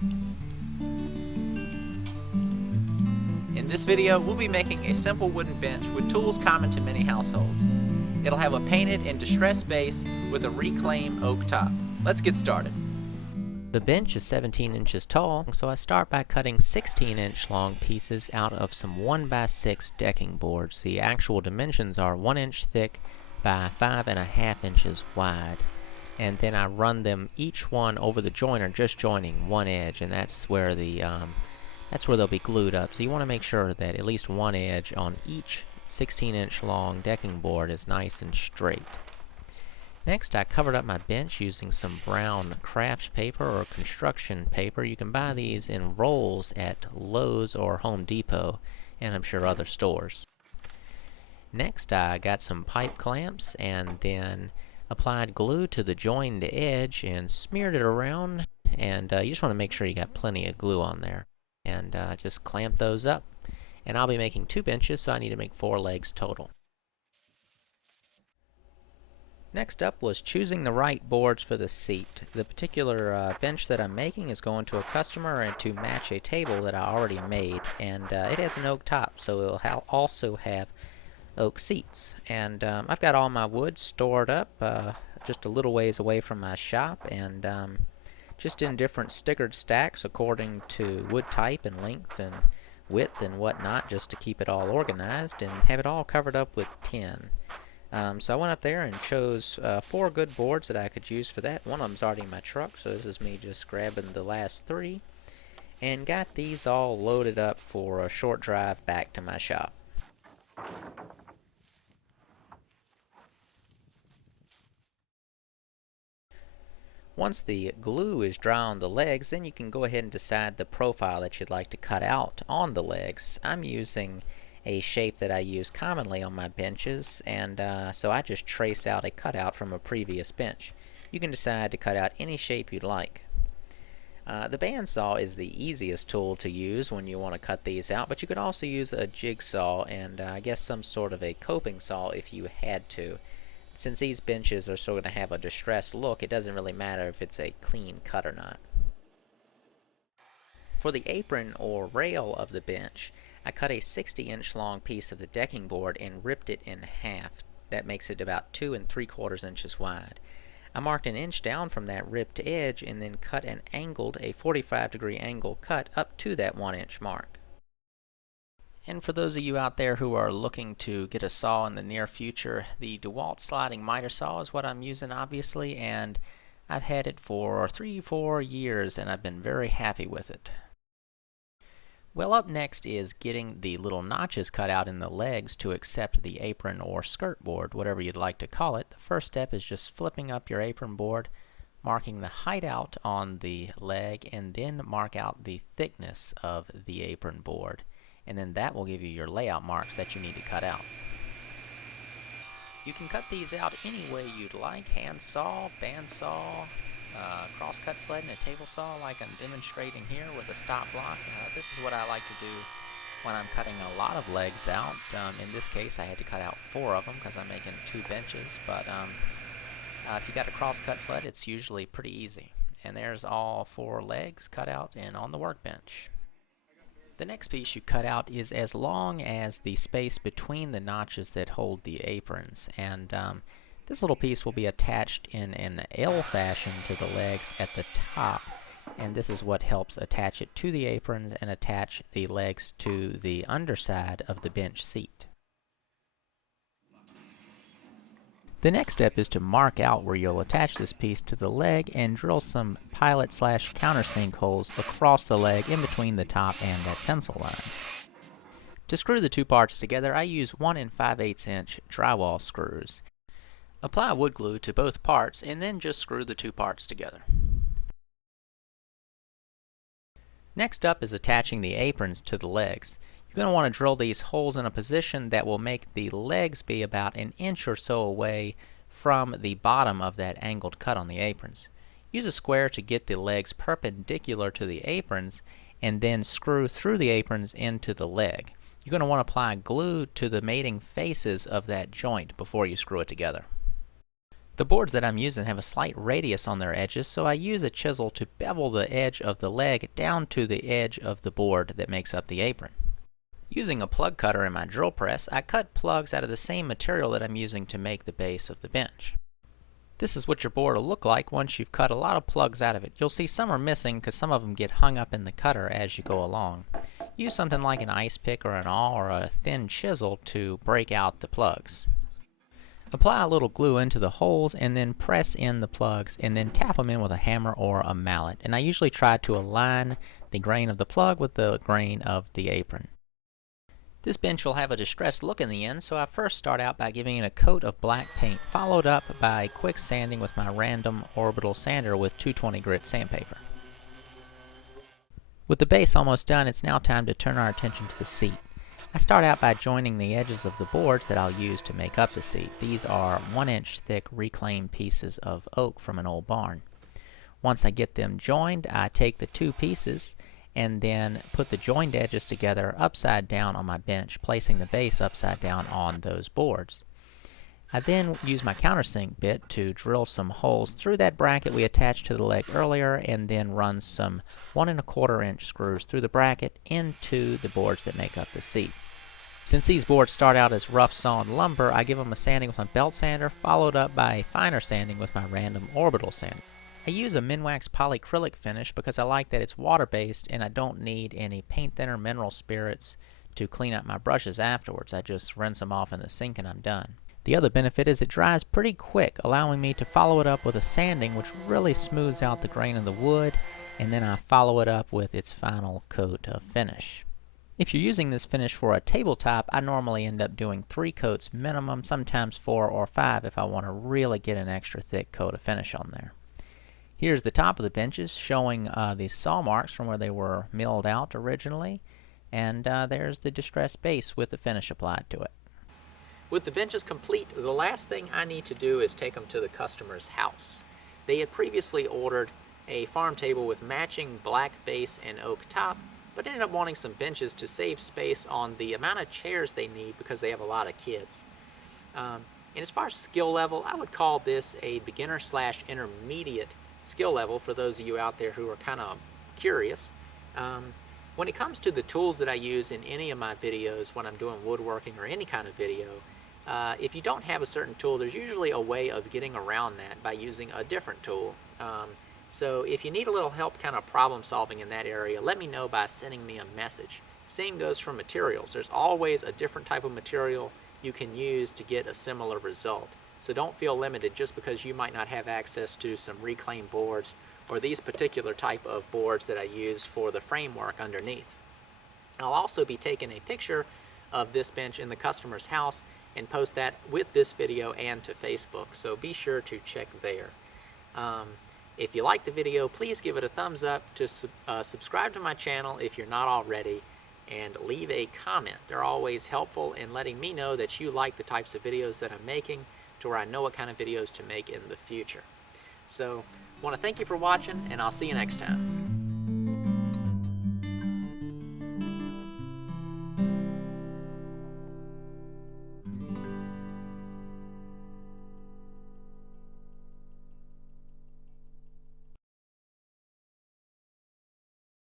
In this video, we'll be making a simple wooden bench with tools common to many households. It'll have a painted and distressed base with a reclaimed oak top. Let's get started. The bench is 17 inches tall, so I start by cutting 16-inch long pieces out of some 1x6 decking boards. The actual dimensions are 1 inch thick by 5.5 inches wide. And then I run them each one over the joiner, just joining one edge, and that's where they'll be glued up. So you want to make sure that at least one edge on each 16-inch long decking board is nice and straight. Next, I covered up my bench using some brown craft paper or construction paper. You can buy these in rolls at Lowe's or Home Depot, and I'm sure other stores. Next, I got some pipe clamps and then applied glue to the joined edge and smeared it around. And you just want to make sure you got plenty of glue on there. And just clamp those up. And I'll be making 2 benches, so I need to make 4 legs total. Next up was choosing the right boards for the seat. The particular bench that I'm making is going to a customer and to match a table that I already made, and it has an oak top, so it'll also have oak seats. And I've got all my wood stored up just a little ways away from my shop, and just in different stickered stacks according to wood type and length and width and whatnot, just to keep it all organized and have it all covered up with tin. So I went up there and chose 4 good boards that I could use for that. One of them's already in my truck, so this is me just grabbing the last 3. And got these all loaded up for a short drive back to my shop. Once the glue is dry on the legs, then you can go ahead and decide the profile that you'd like to cut out on the legs. I'm using a shape that I use commonly on my benches, and so I just trace out a cutout from a previous bench. You can decide to cut out any shape you'd like. The bandsaw is the easiest tool to use when you want to cut these out, but you could also use a jigsaw and I guess some sort of a coping saw if you had to. Since these benches are sort of going to have a distressed look, it doesn't really matter if it's a clean cut or not. For the apron or rail of the bench, I cut a 60-inch long piece of the decking board and ripped it in half. That makes it about 2 3/4 inches wide. I marked an inch down from that ripped edge and then cut and angled a 45-degree angle cut up to that 1-inch mark. And for those of you out there who are looking to get a saw in the near future, the DeWalt sliding miter saw is what I'm using, obviously, and I've had it for 3-4 years and I've been very happy with it. Well, up next is getting the little notches cut out in the legs to accept the apron or skirt board, whatever you'd like to call it. The first step is just flipping up your apron board, marking the height out on the leg, and then mark out the thickness of the apron board. And then that will give you your layout marks that you need to cut out. You can cut these out any way you'd like: hand saw, band saw, cross-cut sled, and a table saw like I'm demonstrating here with a stop block. This is what I like to do when I'm cutting a lot of legs out. In this case I had to cut out 4 of them because I'm making 2 benches, but if you got a cross-cut sled, it's usually pretty easy. And there's all 4 legs cut out and on the workbench. The next piece you cut out is as long as the space between the notches that hold the aprons, and this little piece will be attached in an L fashion to the legs at the top, and this is what helps attach it to the aprons and attach the legs to the underside of the bench seat. The next step is to mark out where you'll attach this piece to the leg and drill some pilot/countersink holes across the leg in between the top and that pencil line. To screw the 2 parts together, I use 1 5/8 inch drywall screws. Apply wood glue to both parts and then just screw the 2 parts together. Next up is attaching the aprons to the legs. You're going to want to drill these holes in a position that will make the legs be about an inch or so away from the bottom of that angled cut on the aprons. Use a square to get the legs perpendicular to the aprons and then screw through the aprons into the leg. You're going to want to apply glue to the mating faces of that joint before you screw it together. The boards that I'm using have a slight radius on their edges, so I use a chisel to bevel the edge of the leg down to the edge of the board that makes up the apron. Using a plug cutter in my drill press, I cut plugs out of the same material that I'm using to make the base of the bench. This is what your board will look like once you've cut a lot of plugs out of it. You'll see some are missing because some of them get hung up in the cutter as you go along. Use something like an ice pick or an awl or a thin chisel to break out the plugs. Apply a little glue into the holes and then press in the plugs and then tap them in with a hammer or a mallet. And I usually try to align the grain of the plug with the grain of the apron. This bench will have a distressed look in the end, so I first start out by giving it a coat of black paint, followed up by quick sanding with my random orbital sander with 220 grit sandpaper. With the base almost done, it's now time to turn our attention to the seat. I start out by joining the edges of the boards that I'll use to make up the seat. These are 1-inch thick reclaimed pieces of oak from an old barn. Once I get them joined, I take the two pieces and then put the joined edges together upside down on my bench, placing the base upside down on those boards. I then use my countersink bit to drill some holes through that bracket we attached to the leg earlier, and then run some 1 1/4 inch screws through the bracket into the boards that make up the seat. Since these boards start out as rough sawn lumber, I give them a sanding with my belt sander, followed up by a finer sanding with my random orbital sander. I use a Minwax polyacrylic finish because I like that it's water-based and I don't need any paint thinner, mineral spirits to clean up my brushes afterwards. I just rinse them off in the sink and I'm done. The other benefit is it dries pretty quick, allowing me to follow it up with a sanding which really smooths out the grain of the wood, and then I follow it up with its final coat of finish. If you're using this finish for a tabletop, I normally end up doing 3 coats minimum, sometimes 4 or 5 if I want to really get an extra thick coat of finish on there. Here's the top of the benches showing the saw marks from where they were milled out originally, and there's the distressed base with the finish applied to it. With the benches complete, the last thing I need to do is take them to the customer's house. They had previously ordered a farm table with matching black base and oak top, but ended up wanting some benches to save space on the amount of chairs they need because they have a lot of kids. And as far as skill level, I would call this a beginner/intermediate skill level for those of you out there who are kind of curious. When it comes to the tools that I use in any of my videos when I'm doing woodworking or any kind of video, if you don't have a certain tool, there's usually a way of getting around that by using a different tool. So if you need a little help kind of problem solving in that area, let me know by sending me a message. Same goes for materials. There's always a different type of material you can use to get a similar result. So don't feel limited just because you might not have access to some reclaimed boards or these particular type of boards that I use for the framework underneath. I'll also be taking a picture of this bench in the customer's house and post that with this video and to Facebook, so be sure to check there. If you like the video, please give it a thumbs up, to subscribe to my channel if you're not already, and leave a comment. They're always helpful in letting me know that you like the types of videos that I'm making, to where I know what kind of videos to make in the future. So, I want to thank you for watching, and I'll see you next time.